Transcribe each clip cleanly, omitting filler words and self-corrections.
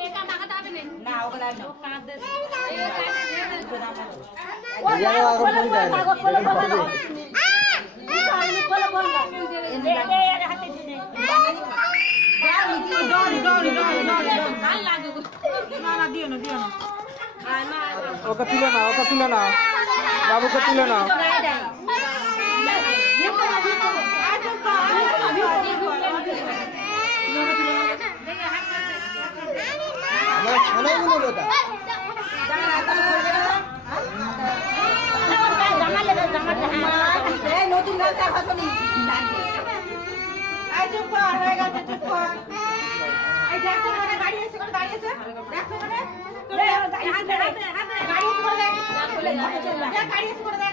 এটা মাখাতে হবে না ওগুলা না কাঁদ দে ওকে তুলে না বাবুকে তুলে না নতুন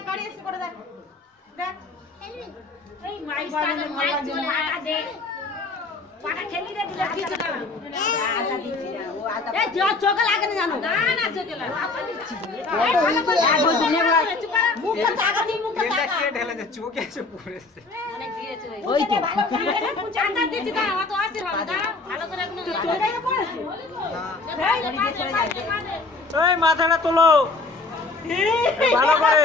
গাড়ি এসে করে দেখ চোখে লাগে না জানো মাথাটা তোলো ভালো করে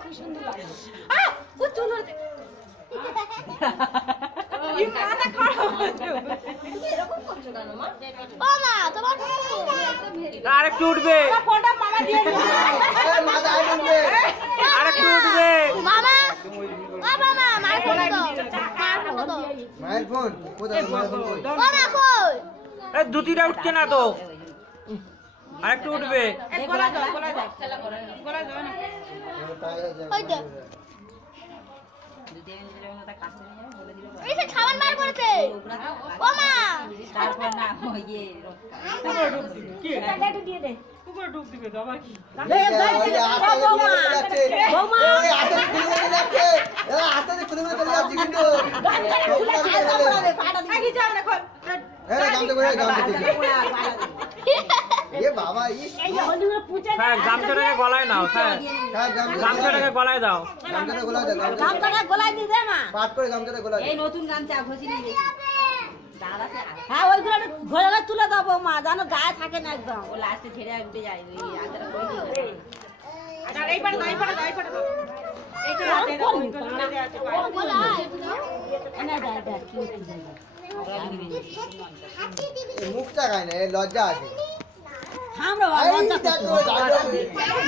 খুব সুন্দর লাগে আরেকটু উঠবে আরেকটু উঠবে দুটিটা উঠছে না তো আরেকটু উঠবে খাবার মার করেছে ও মা তারপর না ইয়ে দিয়ে দে ডুব দিবে বাবা কি গামছাটাকে গলায় নাও গামছাটাকে গলায় দাও গলায় দিয়ে দে মা পাট করে গামছাটা গলায় এই নতুন গামছা ঘষি নিয়ে হ্যাঁ ওইগুলো ঘরে তুলে দেবো মা জানো গায়ে থাকে না একদম ও লাস্টে ছেড়ে উঠে যায় ওই আদার মুখটা গায় না লজ্জা আছে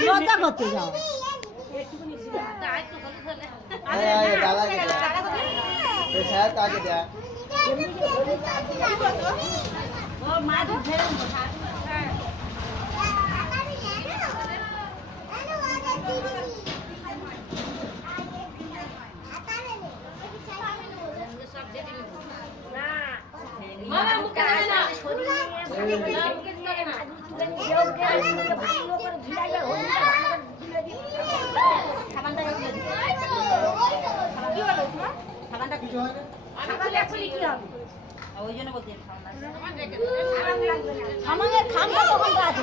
লজ্জা করতে যাও ওই জন্য বলছি আমাদের খামটা কখন আছে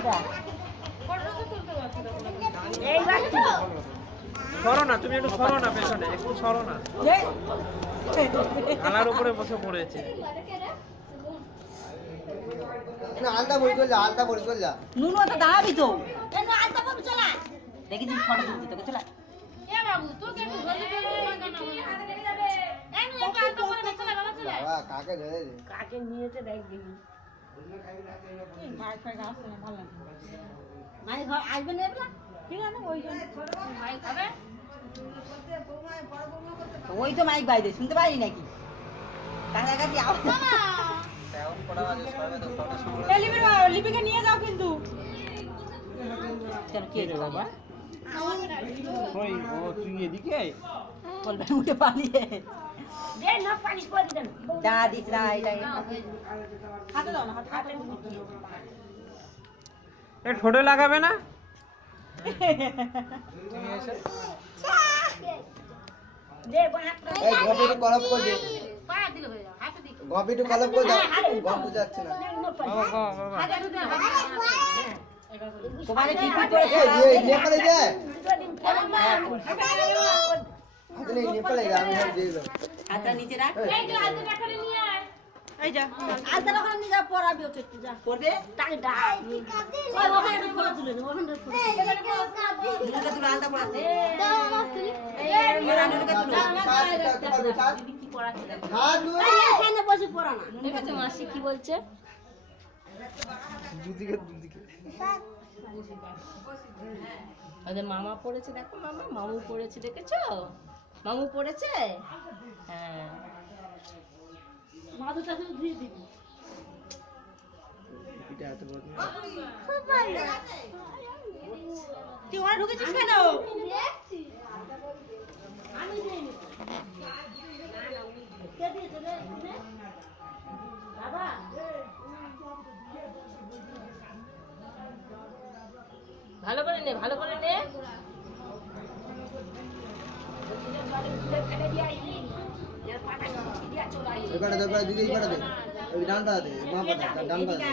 সরো না তুমি একটু সরো না পেছনে একটু সরো না আলার উপরে বসে পড়েছে আলতা বড়ি চল যা নুনু তো দাঁড়াবি তো আলতা বড়ি চলা দেখি তুমি ফটো তুলছি তোকে চলা কাকে নিয়েছে দেখ দেখি আসবে না ঠিক আছে ওই তো মাইক বাইরে শুনতে পারি নাকি কাছাকাছি লিপিকে নিয়ে যাও কিন্তু বাবা তুই এদিকে বলবে উঠে পালিয়ে ঠোঁটে লাগাবে না গপিটু কলপ করে দাও গপ যাচ্ছে না হাতে নেই নিয়ে পড়ে আমি হাত দিয়ে দেবো হাতটা নিচে রাখ। এই যে আজকে দেখালে নিয়ে আয় এই যা আলতার ওখানে নিয়ে যা পড়াবি ওকে একটু যা পড়বে তাকে ডাক ওই ওখানে একটা ফটো তুলে নে ওখানে একটা ফটো নিলুকে তুলে আলতা পড়াতে দাও আমার তুলি এই মোরা নিলুকে তুলে হাত দিদি কি পড়াচ্ছে দেখো হাত এই এখানে বসে পড়া না দেখেছো মাসি কি বলছে দুদিকে দুদিকে ওদের মামা পড়েছে দেখো মামা মামু পড়েছে দেখেছো মামু পড়েছে হ্যাঁ মাদুটা শুধু ধুয়ে দিবি এটা এত বড় না। খুব ভালো তুই ওরা ঢুকেছিস কেন দেখছি আমি দেইনি কে দিয়েছে রে তুমি বাবা ভালো করে নে ভালো করে নে এবারে দে এবারে দিদি এবারে দে ওই ডানটা দে মা পাতা ডান পাতা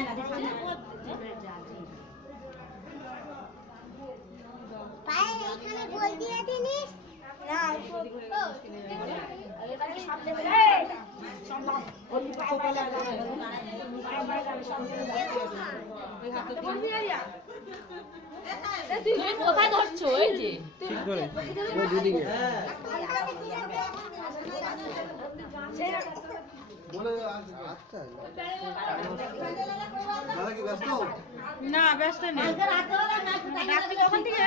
পায়ে এখানে বল দিয়ে দিনিস না তুই কোথায় ধরছো এই যে ঠিক করে ওই দুদিকে আচ্ছা দাদা কি ব্যস্ত না ব্যস্ত নেই রাতে ওরা না ডাকতে ওখান থেকে